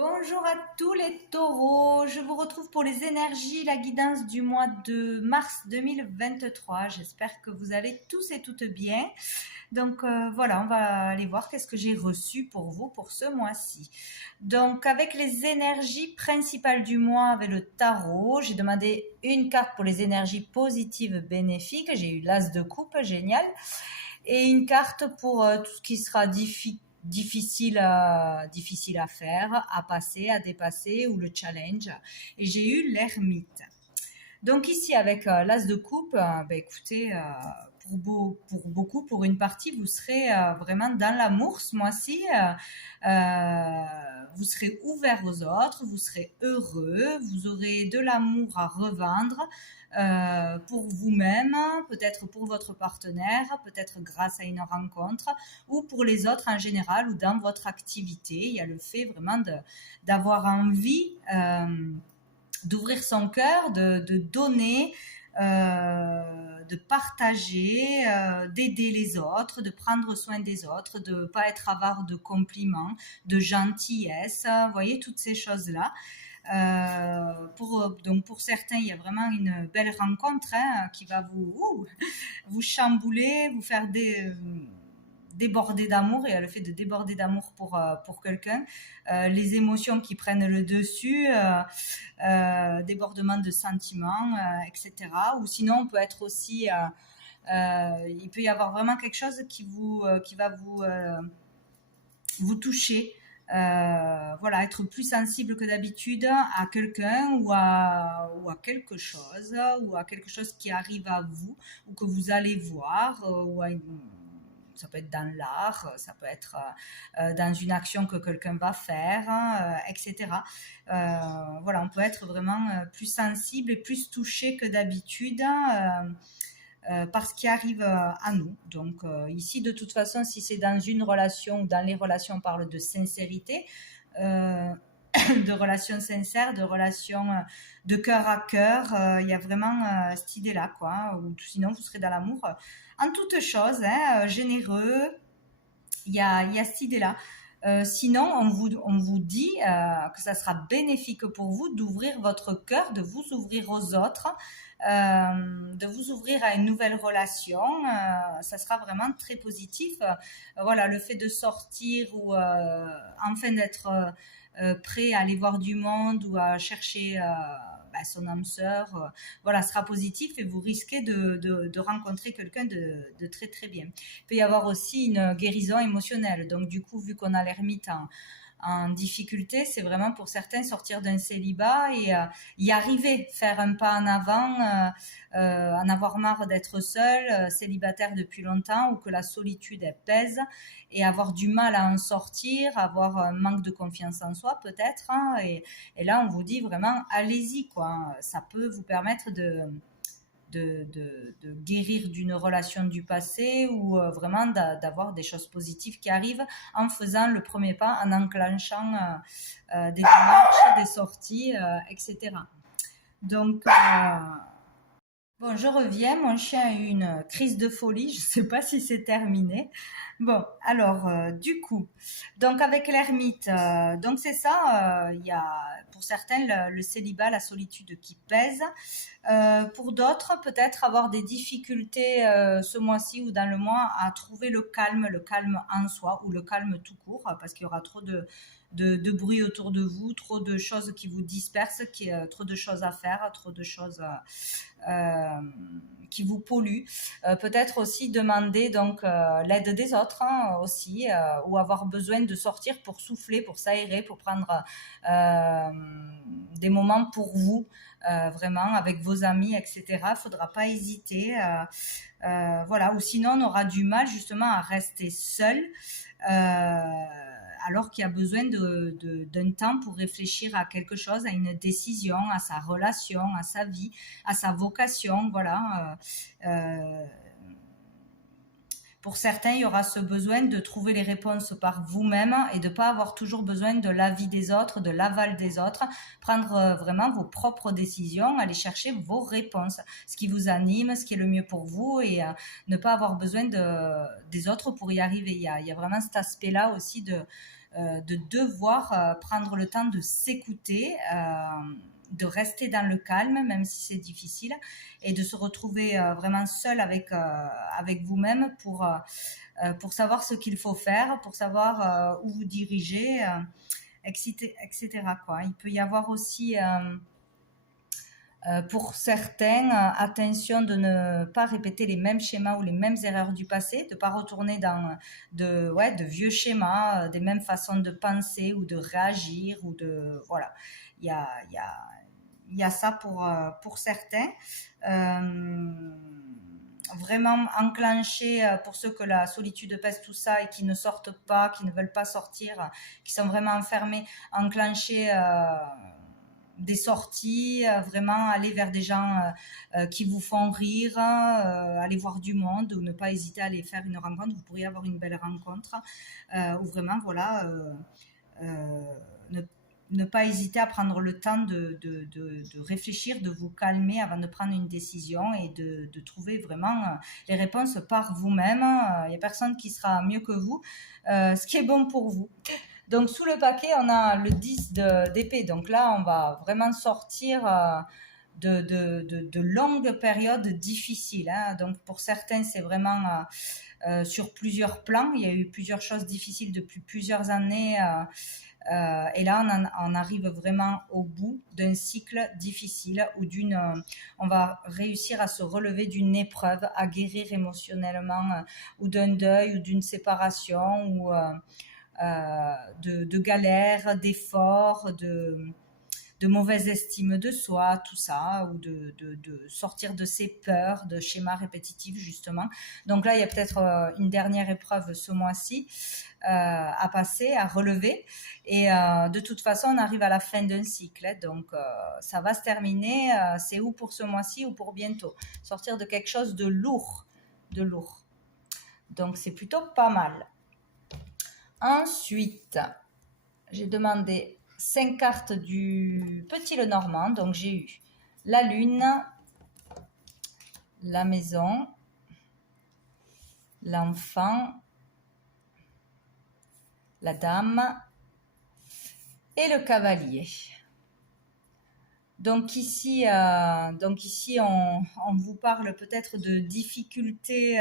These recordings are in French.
Bonjour à tous les taureaux, je vous retrouve pour les énergies, la guidance du mois de mars 2023. J'espère que vous allez tous et toutes bien. Donc voilà, on va aller voir qu'est-ce que j'ai reçu pour vous pour ce mois-ci. Donc avec les énergies principales du mois avec le tarot, j'ai demandé une carte pour les énergies positives bénéfiques. J'ai eu l'as de coupe, génial. Et une carte pour tout ce qui sera difficile à faire, à passer, à dépasser ou le challenge. Et j'ai eu l'ermite. Donc ici avec l'as de coupe, écoutez, pour beaucoup, pour une partie, vous serez vraiment dans l'amour ce mois-ci. Vous serez ouvert aux autres, vous serez heureux, vous aurez de l'amour à revendre pour vous-même, peut-être pour votre partenaire, peut-être grâce à une rencontre, ou pour les autres en général, ou dans votre activité. Il y a le fait vraiment d'avoir envie d'ouvrir son cœur, de donner, de partager, d'aider les autres, de prendre soin des autres, de ne pas être avare de compliments, de gentillesse, vous voyez, toutes ces choses-là. Donc pour certains, il y a vraiment une belle rencontre qui va vous chambouler, vous faire déborder d'amour. Et le fait de déborder d'amour pour quelqu'un, les émotions qui prennent le dessus, débordement de sentiments, etc. Ou sinon, on peut être aussi, il peut y avoir vraiment quelque chose qui va vous toucher. Voilà, être plus sensible que d'habitude à quelqu'un ou à quelque chose qui arrive à vous ou que vous allez voir, ça peut être dans l'art, ça peut être dans une action que quelqu'un va faire, etc. Voilà, on peut être vraiment plus sensible et plus touché que d'habitude par ce qui arrive à nous. Donc ici, de toute façon, si c'est dans une relation ou dans les relations, on parle de sincérité, de relations sincères, de relations de cœur à cœur. Il y a vraiment cette idée-là, quoi. Ou sinon, vous serez dans l'amour en toutes choses, généreux. Il y a cette idée-là. Sinon, on vous dit que ça sera bénéfique pour vous d'ouvrir votre cœur, de vous ouvrir aux autres, de vous ouvrir à une nouvelle relation. Ça sera vraiment très positif. Voilà, le fait de sortir ou enfin d'être prêt à aller voir du monde ou à chercher son âme sœur, voilà, sera positif et vous risquez de rencontrer quelqu'un de très très bien. Il peut y avoir aussi une guérison émotionnelle. Donc du coup, vu qu'on a l'ermite en difficulté, c'est vraiment pour certains sortir d'un célibat et y arriver, faire un pas en avant, en avoir marre d'être seul, célibataire depuis longtemps ou que la solitude elle pèse et avoir du mal à en sortir, avoir un manque de confiance en soi peut-être, et là on vous dit vraiment allez-y, quoi. Ça peut vous permettre de guérir d'une relation du passé ou vraiment d'avoir des choses positives qui arrivent en faisant le premier pas, en enclenchant des démarches, des sorties, etc. Donc, bon, je reviens, mon chien a eu une crise de folie, je ne sais pas si c'est terminé. Bon, alors, du coup, donc avec l'ermite, donc c'est ça, il y a pour certains le célibat, la solitude qui pèse. Pour d'autres, peut-être avoir des difficultés ce mois-ci ou dans le mois à trouver le calme en soi ou le calme tout court, parce qu'il y aura trop de bruit autour de vous, trop de choses qui vous dispersent, trop de choses à faire, trop de choses qui vous polluent. Peut-être aussi demander donc l'aide des autres aussi, ou avoir besoin de sortir pour souffler, pour s'aérer, pour prendre des moments pour vous, vraiment avec vos amis, etc. Il ne faudra pas hésiter. Voilà. Ou sinon, on aura du mal justement à rester seul. Alors qu'il y a besoin d'un temps pour réfléchir à quelque chose, à une décision, à sa relation, à sa vie, à sa vocation, voilà. Pour certains, il y aura ce besoin de trouver les réponses par vous-même et de ne pas avoir toujours besoin de l'avis des autres, de l'aval des autres. Prendre vraiment vos propres décisions, aller chercher vos réponses, ce qui vous anime, ce qui est le mieux pour vous, et ne pas avoir besoin des autres pour y arriver. Il y a vraiment cet aspect-là aussi de devoir prendre le temps de s'écouter, de rester dans le calme, même si c'est difficile, et de se retrouver vraiment seul avec vous-même pour savoir ce qu'il faut faire, pour savoir où vous dirigez, etc., quoi. Il peut y avoir aussi pour certains, attention de ne pas répéter les mêmes schémas ou les mêmes erreurs du passé, de ne pas retourner dans de vieux schémas, des mêmes façons de penser ou de réagir ou de voilà. Il y a ça pour certains. Vraiment enclencher pour ceux que la solitude pèse tout ça et qui ne sortent pas, qui ne veulent pas sortir, qui sont vraiment enfermés, enclencher des sorties, vraiment aller vers des gens qui vous font rire, aller voir du monde ou ne pas hésiter à aller faire une rencontre. Vous pourriez avoir une belle rencontre ou vraiment, voilà, ne pas hésiter à prendre le temps de réfléchir, de vous calmer avant de prendre une décision et de trouver vraiment les réponses par vous-même. Il n'y a personne qui sera mieux que vous, ce qui est bon pour vous. Donc, sous le paquet, on a le 10 d'épée. Donc là, on va vraiment sortir de longues périodes difficiles, hein. Donc, pour certains, c'est vraiment sur plusieurs plans. Il y a eu plusieurs choses difficiles depuis plusieurs années. Et là, on arrive vraiment au bout d'un cycle difficile ou on va réussir à se relever d'une épreuve, à guérir émotionnellement ou d'un deuil ou d'une séparation ou de galères, d'efforts, de mauvaise estime de soi, tout ça, ou de sortir de ses peurs, de schémas répétitifs, justement. Donc là, il y a peut-être une dernière épreuve ce mois-ci à passer, à relever. Et de toute façon, on arrive à la fin d'un cycle. Hein, donc, ça va se terminer. C'est ou pour ce mois-ci ou pour bientôt. Sortir de quelque chose de lourd. Donc, c'est plutôt pas mal. Ensuite, j'ai demandé 5 cartes du Petit Lenormand. Donc, j'ai eu la lune, la maison, l'enfant, la dame et le cavalier. Donc ici on vous parle peut-être de difficultés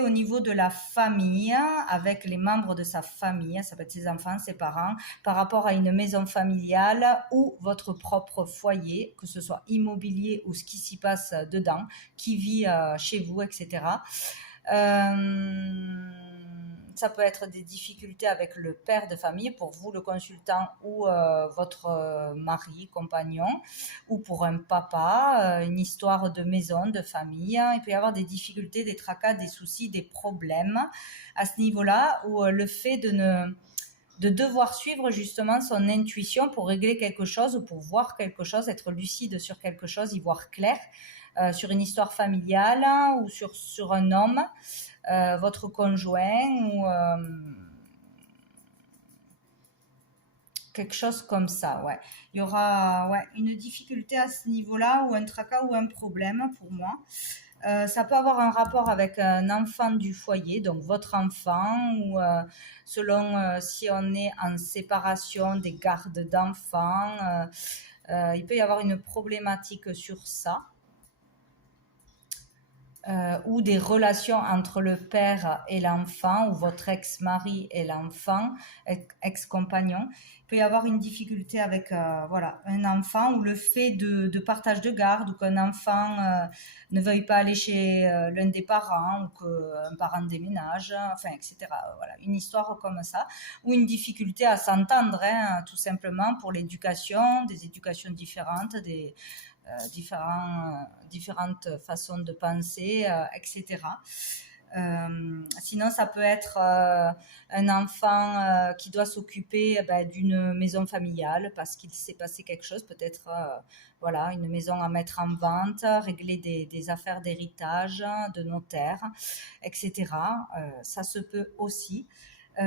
au niveau de la famille, avec les membres de sa famille, ça peut être ses enfants, ses parents, par rapport à une maison familiale ou votre propre foyer, que ce soit immobilier ou ce qui s'y passe dedans, qui vit chez vous, etc. Ça peut être des difficultés avec le père de famille, pour vous le consultant ou votre mari, compagnon, ou pour un papa, une histoire de maison, de famille. Il peut y avoir des difficultés, des tracas, des soucis, des problèmes à ce niveau-là, ou le fait de devoir suivre justement son intuition pour régler quelque chose ou pour voir quelque chose, être lucide sur quelque chose, y voir clair, sur une histoire familiale ou sur un homme. Votre conjoint ou quelque chose comme ça, ouais. Il y aura une difficulté à ce niveau-là ou un tracas ou un problème pour moi. Ça peut avoir un rapport avec un enfant du foyer, donc votre enfant, ou selon si on est en séparation des gardes d'enfants, il peut y avoir une problématique sur ça. Ou des relations entre le père et l'enfant, ou votre ex-mari et l'enfant, ex-compagnon. Il peut y avoir une difficulté avec un enfant, ou le fait de partage de garde, ou qu'un enfant ne veuille pas aller chez l'un des parents, ou qu'un parent déménage, enfin, etc. Voilà, une histoire comme ça, ou une difficulté à s'entendre, hein, tout simplement, pour l'éducation, des éducations différentes, différentes façons de penser, etc. Sinon, ça peut être un enfant qui doit s'occuper d'une maison familiale parce qu'il s'est passé quelque chose, peut-être une maison à mettre en vente, régler des affaires d'héritage, de notaire, etc. Ça se peut aussi.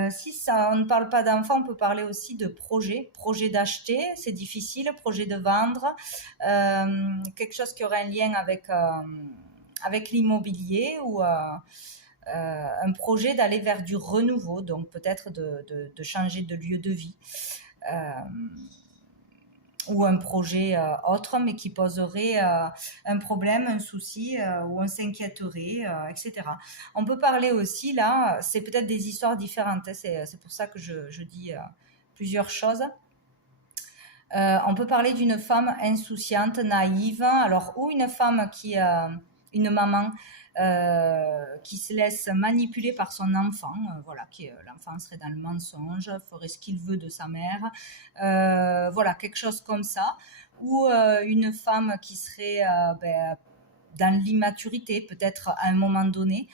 Si on ne parle pas d'enfants, on peut parler aussi de projet d'acheter, c'est difficile, projet de vendre, quelque chose qui aurait un lien avec l'immobilier ou un projet d'aller vers du renouveau, donc peut-être de changer de lieu de vie. Ou un projet autre, mais qui poserait un problème, un souci, où on s'inquiéterait, etc. On peut parler aussi, là, c'est peut-être des histoires différentes, hein, c'est pour ça que je dis plusieurs choses. On peut parler d'une femme insouciante, naïve, alors ou une femme une maman qui se laisse manipuler par son enfant, voilà, l'enfant serait dans le mensonge, ferait ce qu'il veut de sa mère, voilà, quelque chose comme ça, ou une femme qui serait dans l'immaturité, peut-être à un moment donné,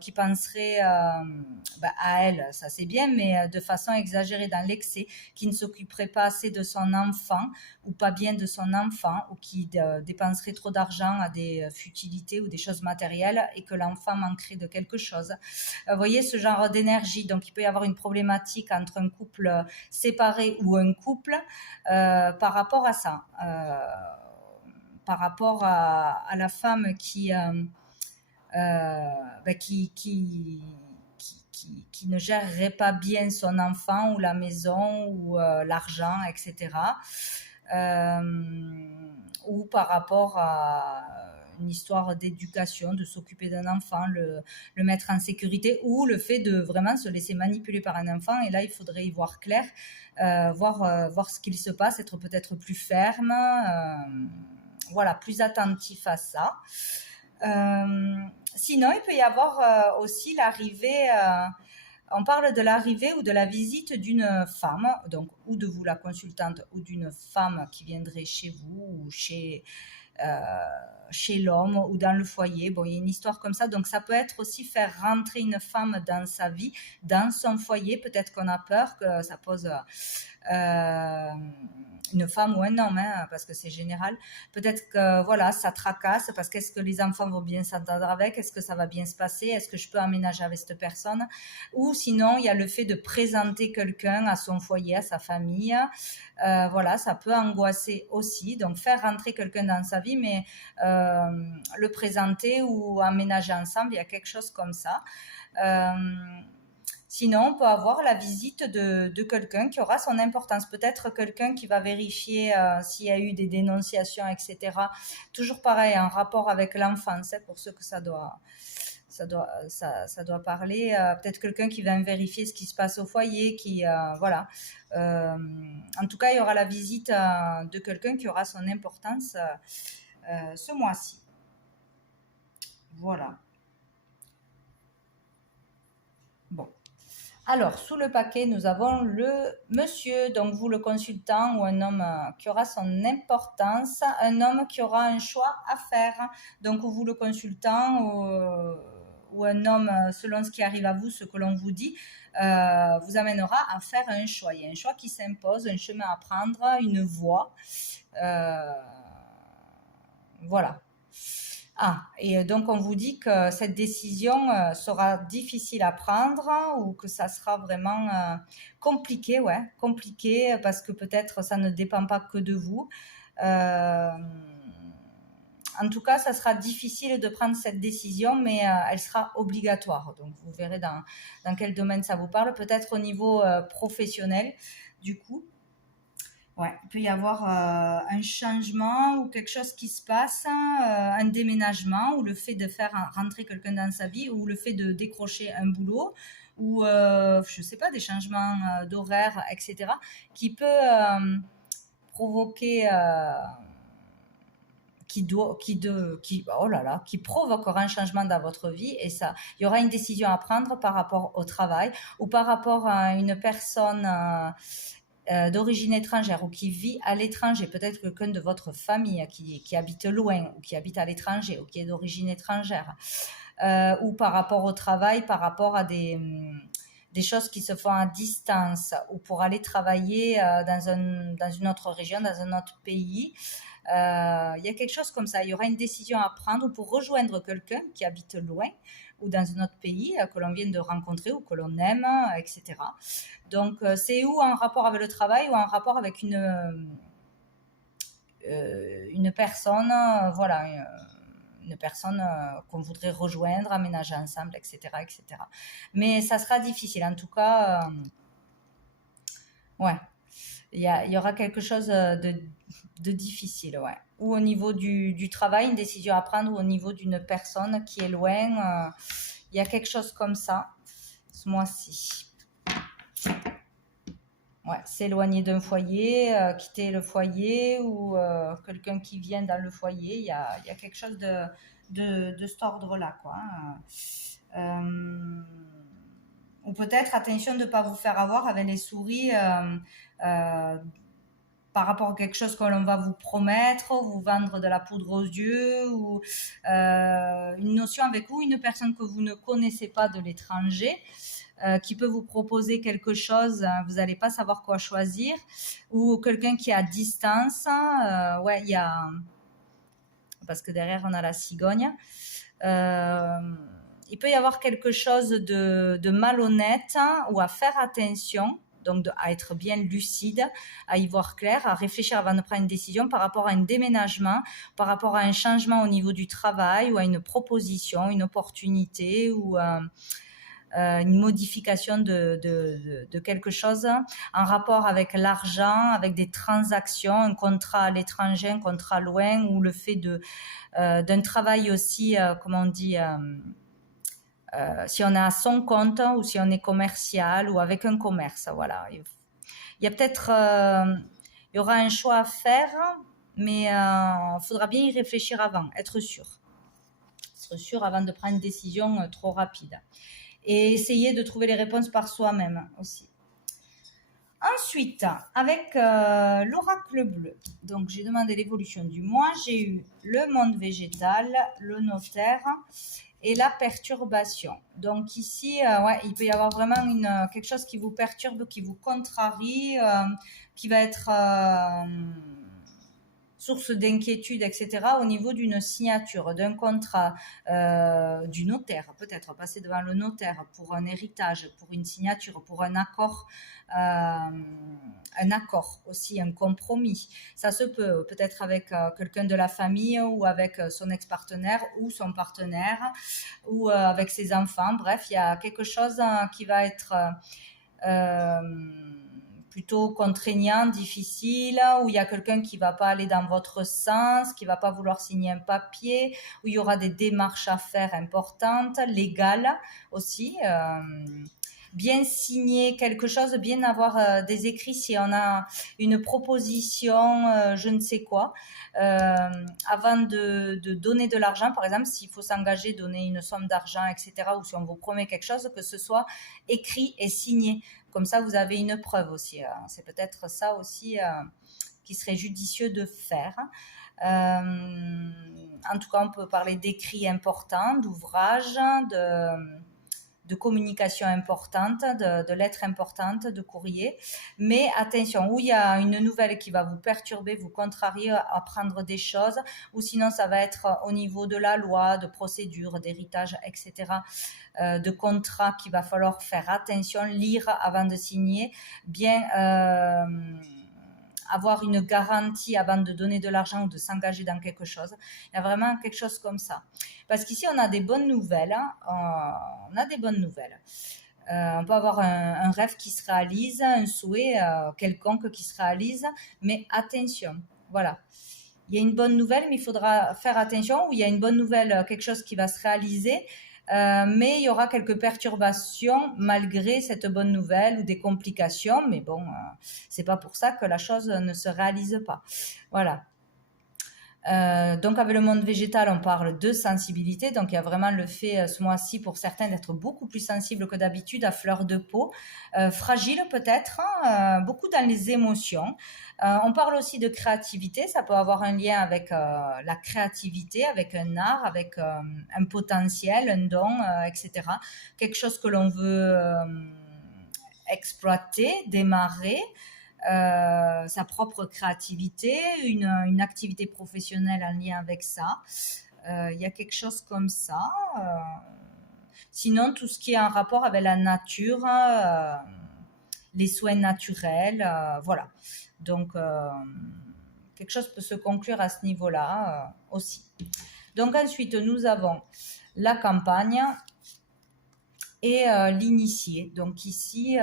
qui penserait à elle, ça c'est bien, mais de façon exagérée dans l'excès, qui ne s'occuperait pas assez de son enfant ou pas bien de son enfant, ou qui dépenserait trop d'argent à des futilités ou des choses matérielles et que l'enfant manquerait de quelque chose. Vous voyez ce genre d'énergie, donc il peut y avoir une problématique entre un couple séparé ou un couple par rapport à ça. Par rapport à la femme qui ne gérerait pas bien son enfant ou la maison ou l'argent, etc. Ou par rapport à une histoire d'éducation, de s'occuper d'un enfant, le mettre en sécurité, ou le fait de vraiment se laisser manipuler par un enfant. Et là, il faudrait y voir clair, voir ce qu'il se passe, être peut-être plus ferme, voilà, plus attentif à ça. Sinon, il peut y avoir aussi l'arrivée, on parle de l'arrivée ou de la visite d'une femme, donc ou de vous la consultante, ou d'une femme qui viendrait chez vous ou chez l'homme ou dans le foyer. Bon, il y a une histoire comme ça, donc ça peut être aussi faire rentrer une femme dans sa vie, dans son foyer. Peut-être qu'on a peur que ça pose une femme ou un homme, hein, parce que c'est général. Peut-être que voilà, ça tracasse, parce qu'est-ce que les enfants vont bien s'entendre avec, est-ce que ça va bien se passer, est-ce que je peux aménager avec cette personne, ou sinon il y a le fait de présenter quelqu'un à son foyer, à sa famille, voilà, ça peut angoisser aussi, donc faire rentrer quelqu'un dans sa vie, mais le présenter ou aménager ensemble, il y a quelque chose comme ça. Sinon, on peut avoir la visite de quelqu'un qui aura son importance. Peut-être quelqu'un qui va vérifier s'il y a eu des dénonciations, etc. Toujours pareil, en rapport avec l'enfance, hein, pour ceux que ça doit parler. Peut-être quelqu'un qui va vérifier ce qui se passe au foyer, voilà. En tout cas, il y aura la visite de quelqu'un qui aura son importance ce mois-ci. Voilà. Bon. Alors, sous le paquet, nous avons le monsieur, donc vous le consultant, ou un homme qui aura son importance, un homme qui aura un choix à faire. Donc, vous le consultant, ou un homme, selon ce qui arrive à vous, ce que l'on vous dit, vous amènera à faire un choix. Il y a un choix qui s'impose, un chemin à prendre, une voie. Voilà. Ah, et donc on vous dit que cette décision sera difficile à prendre, ou que ça sera vraiment compliqué, ouais, compliqué, parce que peut-être ça ne dépend pas que de vous. En tout cas, ça sera difficile de prendre cette décision, mais elle sera obligatoire. Donc vous verrez dans quel domaine ça vous parle, peut-être au niveau professionnel, du coup. Ouais, il peut y avoir un changement ou quelque chose qui se passe, un déménagement, ou le fait de faire rentrer quelqu'un dans sa vie, ou le fait de décrocher un boulot, ou je sais pas, des changements d'horaire, etc., qui peut provoquer, oh là là, qui provoquera un changement dans votre vie, et ça, il y aura une décision à prendre par rapport au travail, ou par rapport à une personne d'origine étrangère, ou qui vit à l'étranger, peut-être quelqu'un de votre famille qui habite loin, ou qui habite à l'étranger, ou qui est d'origine étrangère, ou par rapport au travail, par rapport à des choses qui se font à distance, ou pour aller travailler dans une autre région, dans un autre pays. Il y a quelque chose comme ça, il y aura une décision à prendre, ou pour rejoindre quelqu'un qui habite loin ou dans un autre pays que l'on vient de rencontrer ou que l'on aime, etc. Donc c'est ou en rapport avec le travail, ou en rapport avec une personne, voilà, une personne qu'on voudrait rejoindre, aménager ensemble, etc., etc. Mais ça sera difficile. En tout cas, ouais, il y aura quelque chose de difficile, ouais. Ou au niveau du travail, une décision à prendre, ou au niveau d'une personne qui est loin. Il y a quelque chose comme ça, ce mois-ci. Ouais, s'éloigner d'un foyer, quitter le foyer, ou quelqu'un qui vient dans le foyer. Il y a quelque chose de cet ordre-là, quoi. Ou peut-être, attention de ne pas vous faire avoir avec les souris par rapport à quelque chose que l'on va vous promettre, vous vendre de la poudre aux yeux, ou une notion avec vous, une personne que vous ne connaissez pas de l'étranger, qui peut vous proposer quelque chose, vous n'allez pas savoir quoi choisir, ou quelqu'un qui est à distance, ouais, il y a, parce que derrière on a la cigogne, il peut y avoir quelque chose de malhonnête, ou à faire attention, donc à être bien lucide, à y voir clair, à réfléchir avant de prendre une décision par rapport à un déménagement, par rapport à un changement au niveau du travail, ou à une proposition, une opportunité, ou une modification de quelque chose en rapport avec l'argent, avec des transactions, un contrat à l'étranger, un contrat loin, ou le fait d'un travail aussi, comment on dit, si on est à son compte, ou si on est commercial, ou avec un commerce, voilà. Il y a peut-être, il y aura un choix à faire, mais il faudra bien y réfléchir avant, être sûr avant de prendre une décision trop rapide. Et essayer de trouver les réponses par soi-même aussi. Ensuite, avec l'oracle bleu, donc j'ai demandé l'évolution du mois, j'ai eu le monde végétal, le notaire et la perturbation. Donc ici, ouais, il peut y avoir vraiment quelque chose qui vous perturbe, qui vous contrarie, qui va être source d'inquiétude, etc., au niveau d'une signature, d'un contrat, du notaire, peut-être passer devant le notaire pour un héritage, pour une signature, pour un accord aussi, un compromis. Ça se peut, peut-être avec quelqu'un de la famille, ou avec son ex-partenaire ou son partenaire, ou avec ses enfants. Bref, il y a quelque chose qui va être plutôt contraignant, difficile, où il y a quelqu'un qui va pas aller dans votre sens, qui va pas vouloir signer un papier, où il y aura des démarches à faire importantes, légales aussi. Bien signer quelque chose, bien avoir des écrits si on a une proposition, je ne sais quoi, avant de donner de l'argent, par exemple, s'il faut s'engager, donner une somme d'argent, etc., ou si on vous promet quelque chose, que ce soit écrit et signé. Comme ça, vous avez une preuve aussi. C'est peut-être ça aussi qui serait judicieux de faire. En tout cas, on peut parler d'écrits importants, d'ouvrages, de communication importante, de lettres importantes, de courrier. Mais attention, où il y a une nouvelle qui va vous perturber, vous contrarier à prendre des choses, ou sinon ça va être au niveau de la loi, de procédure, d'héritage, etc., de contrat qu'il va falloir faire attention, lire avant de signer, bien avoir une garantie avant de donner de l'argent ou de s'engager dans quelque chose. Il y a vraiment quelque chose comme ça. Parce qu'ici, on a des bonnes nouvelles. On a des bonnes nouvelles. On peut avoir un rêve qui se réalise, un souhait quelconque qui se réalise, mais attention, voilà. Il y a une bonne nouvelle, mais il faudra faire attention, ou il y a une bonne nouvelle, quelque chose qui va se réaliser, mais il y aura quelques perturbations malgré cette bonne nouvelle, ou des complications, mais bon, c'est pas pour ça que la chose ne se réalise pas. Voilà. Donc avec le monde végétal, on parle de sensibilité, donc il y a vraiment le fait ce mois-ci pour certains d'être beaucoup plus sensible que d'habitude, à fleur de peau, fragile peut-être, beaucoup dans les émotions. On parle aussi de créativité, ça peut avoir un lien avec la créativité, avec un art, avec un potentiel, un don, etc. Quelque chose que l'on veut exploiter, démarrer. Sa propre créativité, une activité professionnelle en lien avec ça. Il y a quelque chose comme ça. Sinon, tout ce qui est en rapport avec la nature, les soins naturels, voilà. Donc, quelque chose peut se conclure à ce niveau-là aussi. Donc ensuite, nous avons la campagne et l'initié. Donc ici,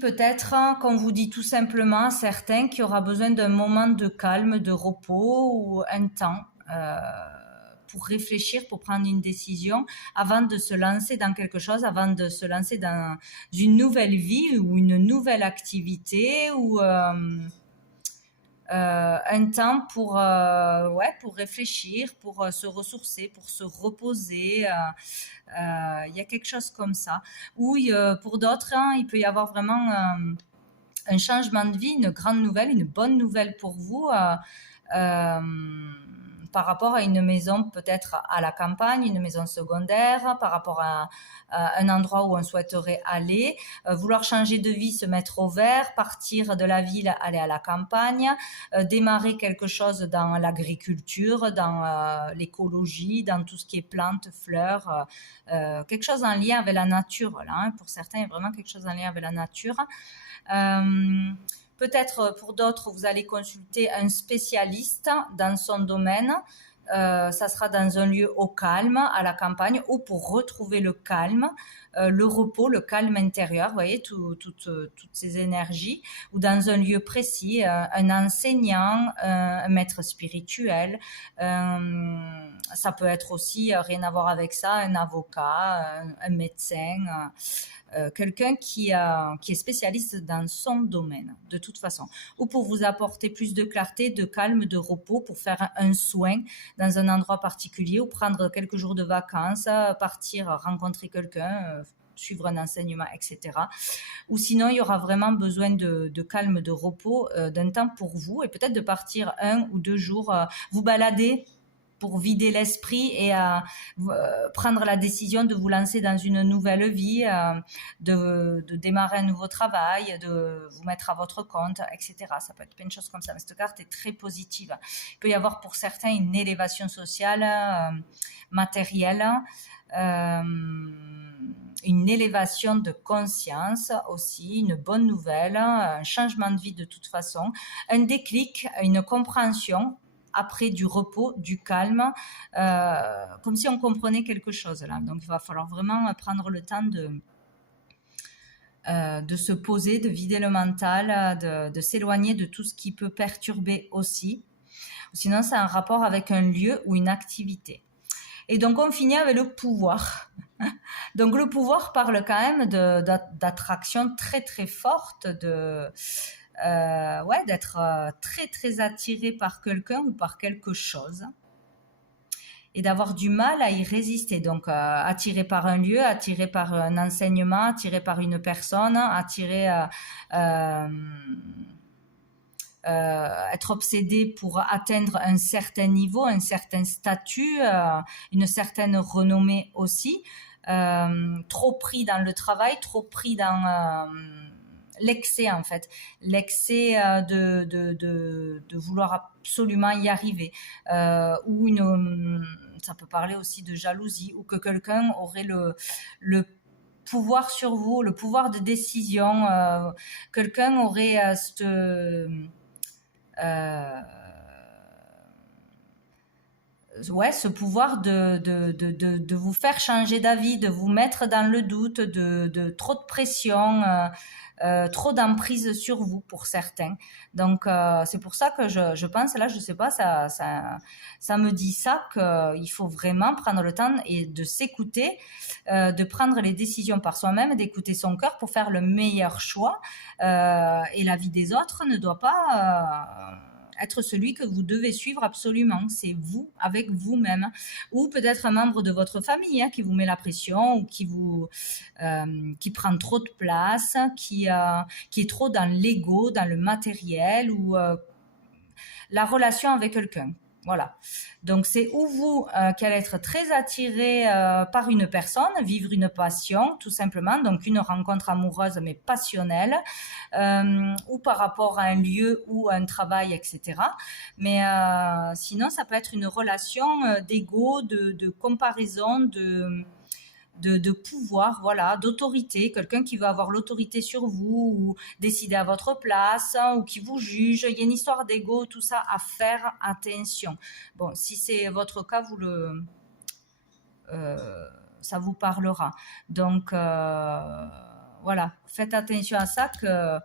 peut-être qu'on vous dit tout simplement à certains qu'il y aura besoin d'un moment de calme, de repos ou un temps pour réfléchir, pour prendre une décision avant de se lancer dans quelque chose, avant de se lancer dans une nouvelle vie ou une nouvelle activité ou un temps pour réfléchir, pour se ressourcer, pour se reposer. Il y a quelque chose comme ça. Ou pour d'autres, hein, il peut y avoir vraiment un changement de vie, une grande nouvelle, une bonne nouvelle pour vous. Par rapport à une maison peut-être à la campagne, une maison secondaire, par rapport à un endroit où on souhaiterait aller, vouloir changer de vie, se mettre au vert, partir de la ville, aller à la campagne, démarrer quelque chose dans l'agriculture, dans l'écologie, dans tout ce qui est plantes, fleurs, quelque chose en lien avec la nature. Là, hein. Pour certains, il y a vraiment quelque chose en lien avec la nature. Peut-être pour d'autres, vous allez consulter un spécialiste dans son domaine. Ça sera dans un lieu au calme, à la campagne, ou pour retrouver le calme, le repos, le calme intérieur, vous voyez, toutes ces énergies, ou dans un lieu précis, un enseignant, un maître spirituel. Ça peut être aussi, rien à voir avec ça, un avocat, un médecin. Quelqu'un qui est spécialiste dans son domaine, de toute façon, ou pour vous apporter plus de clarté, de calme, de repos, pour faire un soin dans un endroit particulier, ou prendre quelques jours de vacances, partir rencontrer quelqu'un, suivre un enseignement, etc. Ou sinon, il y aura vraiment besoin de calme, de repos, d'un temps pour vous, et peut-être de partir 1 ou 2 jours, vous balader, pour vider l'esprit et prendre la décision de vous lancer dans une nouvelle vie, de démarrer un nouveau travail, de vous mettre à votre compte, etc. Ça peut être plein de choses comme ça. Mais cette carte est très positive. Il peut y avoir pour certains une élévation sociale, matérielle, une élévation de conscience aussi, une bonne nouvelle, un changement de vie de toute façon, un déclic, une compréhension après du repos, du calme, comme si on comprenait quelque chose là. Donc il va falloir vraiment prendre le temps de se poser, de vider le mental, de s'éloigner de tout ce qui peut perturber aussi. Sinon, c'est un rapport avec un lieu ou une activité. Et donc, on finit avec le pouvoir. Donc, le pouvoir parle quand même d'attraction très, très forte, d'être très, très attiré par quelqu'un ou par quelque chose. Et d'avoir du mal à y résister. Donc, attiré par un lieu, attiré par un enseignement, attiré par une personne, attiré... être obsédé pour atteindre un certain niveau, un certain statut, une certaine renommée aussi, trop pris dans le travail, trop pris dans l'excès en fait, l'excès de vouloir absolument y arriver, ou ça peut parler aussi de jalousie, ou que quelqu'un aurait le pouvoir sur vous, le pouvoir de décision, quelqu'un aurait ce pouvoir de vous faire changer d'avis, de vous mettre dans le doute, de trop de pression, trop d'emprise sur vous pour certains. Donc c'est pour ça que je pense, là je sais pas, ça me dit ça, qu'il faut vraiment prendre le temps et de s'écouter, de prendre les décisions par soi-même, d'écouter son cœur pour faire le meilleur choix, et la vie des autres ne doit pas être celui que vous devez suivre absolument. C'est vous, avec vous-même. Ou peut-être un membre de votre famille qui vous met la pression, ou qui prend trop de place, qui est trop dans l'ego, dans le matériel, ou la relation avec quelqu'un. Voilà. Donc c'est ou vous qui allez être très attiré par une personne, vivre une passion tout simplement, donc une rencontre amoureuse mais passionnelle, ou par rapport à un lieu ou un travail, etc. Mais sinon ça peut être une relation d'ego, de comparaison, de pouvoir, voilà, d'autorité, quelqu'un qui veut avoir l'autorité sur vous ou décider à votre place ou qui vous juge. Il y a une histoire d'ego, tout ça, à faire attention. Bon, si c'est votre cas, ça vous parlera. Donc, voilà, faites attention à ça, que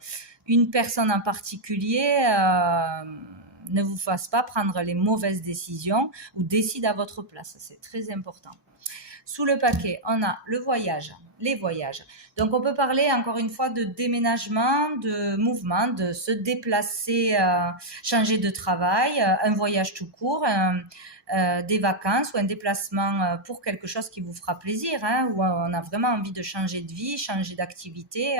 une personne en particulier ne vous fasse pas prendre les mauvaises décisions ou décide à votre place. C'est très important. Sous le paquet, on a le voyage, les voyages. Donc, on peut parler encore une fois de déménagement, de mouvement, de se déplacer, changer de travail, un voyage tout court, des vacances ou un déplacement pour quelque chose qui vous fera plaisir, hein, où on a vraiment envie de changer de vie, changer d'activité.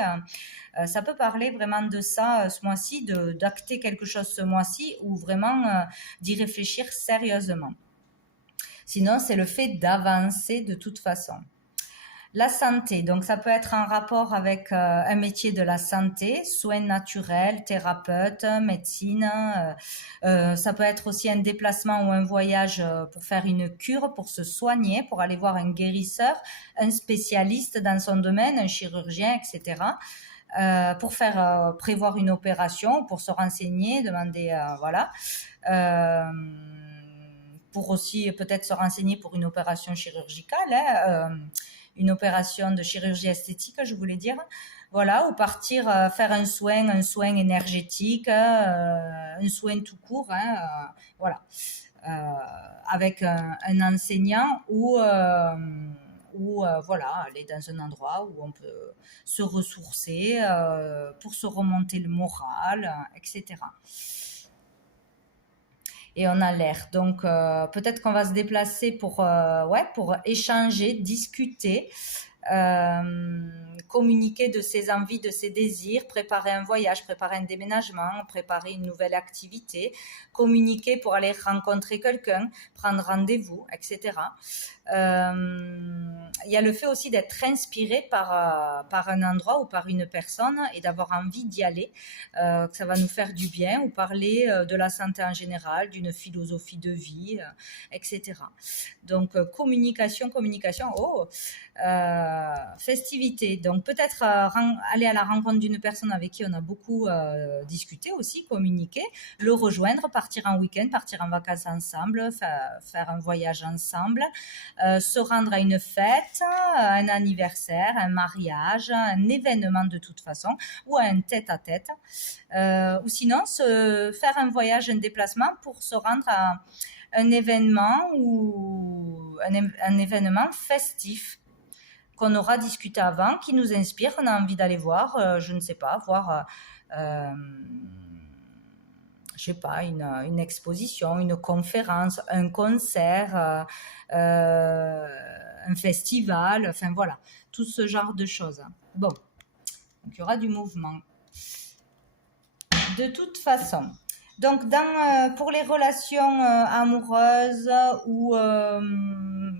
Ça peut parler vraiment de ça ce mois-ci, d'acter quelque chose ce mois-ci ou vraiment d'y réfléchir sérieusement. Sinon, c'est le fait d'avancer de toute façon. La santé, donc ça peut être en rapport avec un métier de la santé, soins naturels, thérapeute, médecine. Ça peut être aussi un déplacement ou un voyage pour faire une cure, pour se soigner, pour aller voir un guérisseur, un spécialiste dans son domaine, un chirurgien, etc. Pour faire prévoir une opération, pour se renseigner, demander, voilà. Pour aussi peut-être se renseigner pour une opération chirurgicale, hein, une opération de chirurgie esthétique, je voulais dire. Voilà, ou partir faire un soin énergétique, un soin tout court, hein, voilà, avec un enseignant ou voilà, aller dans un endroit où on peut se ressourcer pour se remonter le moral, etc. Et on a l'air. Donc, peut-être qu'on va se déplacer pour échanger, discuter, communiquer de ses envies, de ses désirs, préparer un voyage, préparer un déménagement, préparer une nouvelle activité, communiquer pour aller rencontrer quelqu'un, prendre rendez-vous, etc. Il y a le fait aussi d'être inspiré par un endroit ou par une personne et d'avoir envie d'y aller, que ça va nous faire du bien, ou parler de la santé en général, d'une philosophie de vie, etc. Donc, communication, festivité. Donc, peut-être aller à la rencontre d'une personne avec qui on a beaucoup discuté aussi, communiqué, le rejoindre, partir en week-end, partir en vacances ensemble, faire un voyage ensemble, se rendre à une fête, un anniversaire, un mariage, un événement de toute façon, ou à un tête-à-tête. Ou sinon, faire un voyage, un déplacement pour se rendre à un événement ou un événement festif qu'on aura discuté avant, qui nous inspire, qu'on a envie d'aller voir, je ne sais pas, voir je sais pas, une exposition, une conférence, un concert, un festival, enfin voilà, tout ce genre de choses. Bon, donc il y aura du mouvement. De toute façon, donc pour les relations amoureuses ou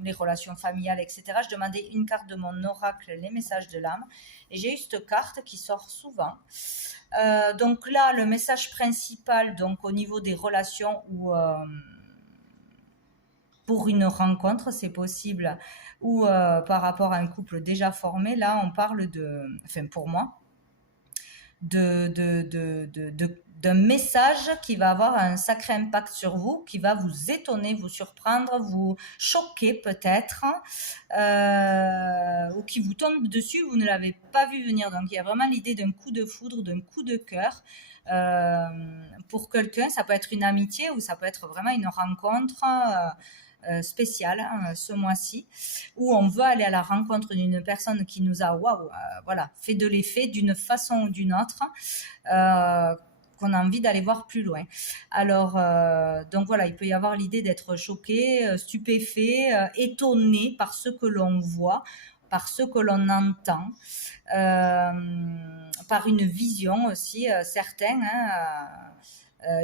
les relations familiales, etc., je demandais une carte de mon oracle, les messages de l'âme, et j'ai eu cette carte qui sort souvent. Donc là, le message principal, donc au niveau des relations ou pour une rencontre, c'est possible, ou par rapport à un couple déjà formé, là, on parle enfin pour moi, d'un message qui va avoir un sacré impact sur vous, qui va vous étonner, vous surprendre, vous choquer peut-être, ou qui vous tombe dessus, vous ne l'avez pas vu venir. Donc il y a vraiment l'idée d'un coup de foudre, d'un coup de cœur. Pour quelqu'un, ça peut être une amitié ou ça peut être vraiment une rencontre spéciale ce mois-ci, où on veut aller à la rencontre d'une personne qui nous a voilà, fait de l'effet d'une façon ou d'une autre, qu'on a envie d'aller voir plus loin. Alors, donc voilà, il peut y avoir l'idée d'être choqué, stupéfait, étonné par ce que l'on voit, par ce que l'on entend, par une vision aussi, certains,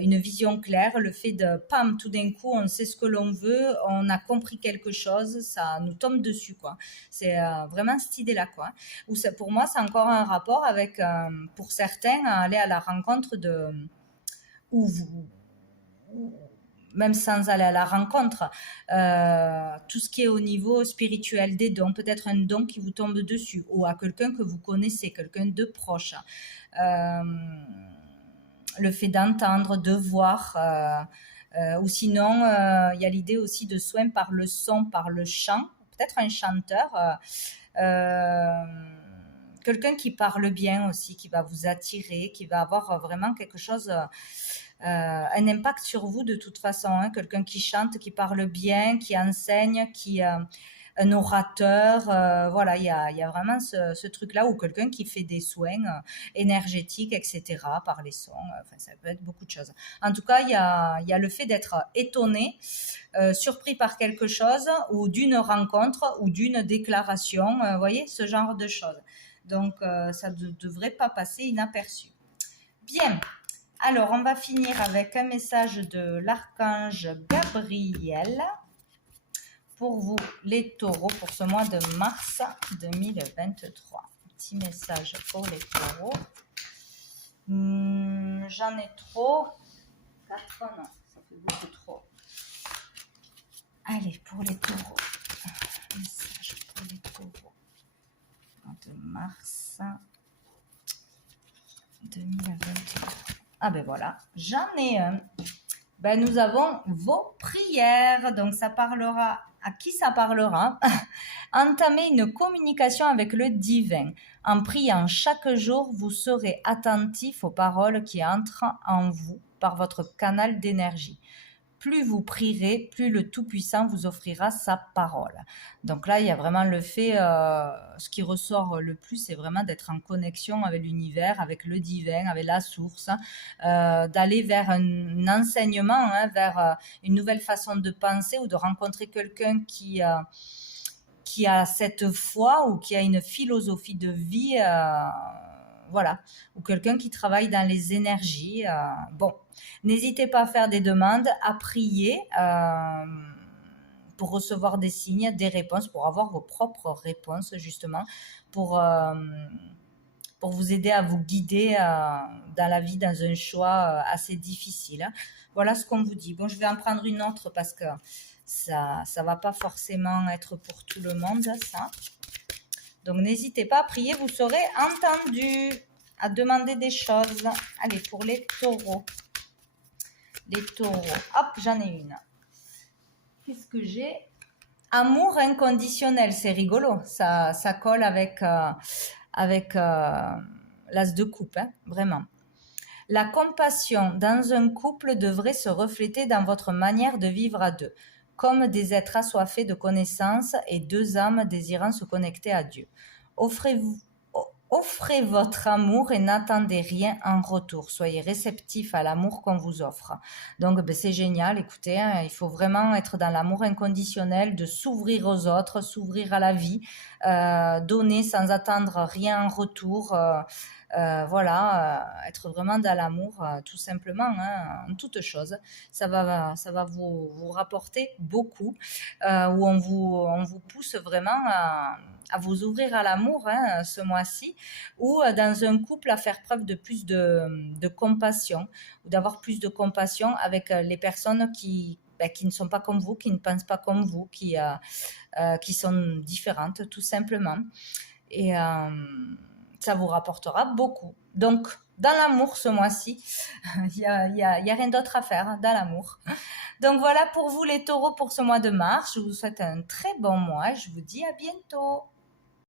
une vision claire, le fait de, pam, tout d'un coup, on sait ce que l'on veut, on a compris quelque chose, ça nous tombe dessus, quoi. C'est vraiment cette idée-là, quoi. Ou pour moi, c'est encore un rapport avec, pour certains, aller à la rencontre de, même sans aller à la rencontre, tout ce qui est au niveau spirituel, des dons, peut-être un don qui vous tombe dessus, ou à quelqu'un que vous connaissez, quelqu'un de proche. Le fait d'entendre, de voir, ou sinon, il y a l'idée aussi de soins par le son, par le chant, peut-être un chanteur, quelqu'un qui parle bien aussi, qui va vous attirer, qui va avoir vraiment quelque chose, un impact sur vous de toute façon, hein. Quelqu'un qui chante, qui parle bien, qui enseigne, qui un orateur, voilà, il y a vraiment ce truc-là, ou quelqu'un qui fait des soins énergétiques, etc., par les sons, enfin, ça peut être beaucoup de choses. En tout cas, il y a le fait d'être étonné, surpris par quelque chose, ou d'une rencontre, ou d'une déclaration, vous voyez, ce genre de choses. Donc, ça ne devrait pas passer inaperçu. Bien, alors on va finir avec un message de l'archange Gabriel pour vous, les taureaux, pour ce mois de mars 2023. Petit message pour les taureaux. J'en ai trop. 4, non, ça fait beaucoup trop. Allez, pour les taureaux. Message pour les taureaux. Mois de mars 2023. Ah ben voilà, j'en ai un. Ben, nous avons vos prières. Donc, ça parlera. À qui ça parlera? Entamez une communication avec le divin. En priant chaque jour, vous serez attentif aux paroles qui entrent en vous par votre canal d'énergie. Plus vous prierez, plus le Tout-Puissant vous offrira sa parole. Donc là, il y a vraiment le fait, ce qui ressort le plus, c'est vraiment d'être en connexion avec l'univers, avec le divin, avec la source, d'aller vers un enseignement, hein, vers une nouvelle façon de penser, ou de rencontrer quelqu'un qui a cette foi, ou qui a une philosophie de vie, voilà, ou quelqu'un qui travaille dans les énergies. Bon, n'hésitez pas à faire des demandes, à prier pour recevoir des signes, des réponses, pour avoir vos propres réponses, justement, pour vous aider à vous guider dans la vie, dans un choix assez difficile. Voilà ce qu'on vous dit. Bon, je vais en prendre une autre parce que ça va pas forcément être pour tout le monde, ça. Donc, n'hésitez pas à prier, vous serez entendu, à demander des choses. Allez, pour les taureaux. Les taureaux. Hop, j'en ai une. Qu'est-ce que j'ai? Amour inconditionnel, c'est rigolo. Ça colle avec l'as de coupe, hein, vraiment. La compassion dans un couple devrait se refléter dans votre manière de vivre à deux, comme des êtres assoiffés de connaissances et deux âmes désirant se connecter à Dieu. Offrez votre amour et n'attendez rien en retour. Soyez réceptifs à l'amour qu'on vous offre. Donc, ben, c'est génial. Écoutez, hein, il faut vraiment être dans l'amour inconditionnel, de s'ouvrir aux autres, s'ouvrir à la vie, donner sans attendre rien en retour. Voilà, être vraiment dans l'amour, tout simplement, hein, en toute chose. Ça va vous rapporter beaucoup, où on vous pousse vraiment à vous ouvrir à l'amour, hein, ce mois-ci, ou dans un couple à faire preuve de plus de compassion, ou d'avoir plus de compassion avec les personnes qui ne sont pas comme vous, qui ne pensent pas comme vous, qui sont différentes, tout simplement. Et ça vous rapportera beaucoup. Donc, dans l'amour ce mois-ci, il y a rien d'autre à faire, hein, dans l'amour. Donc voilà pour vous les taureaux pour ce mois de mars. Je vous souhaite un très bon mois. Je vous dis à bientôt.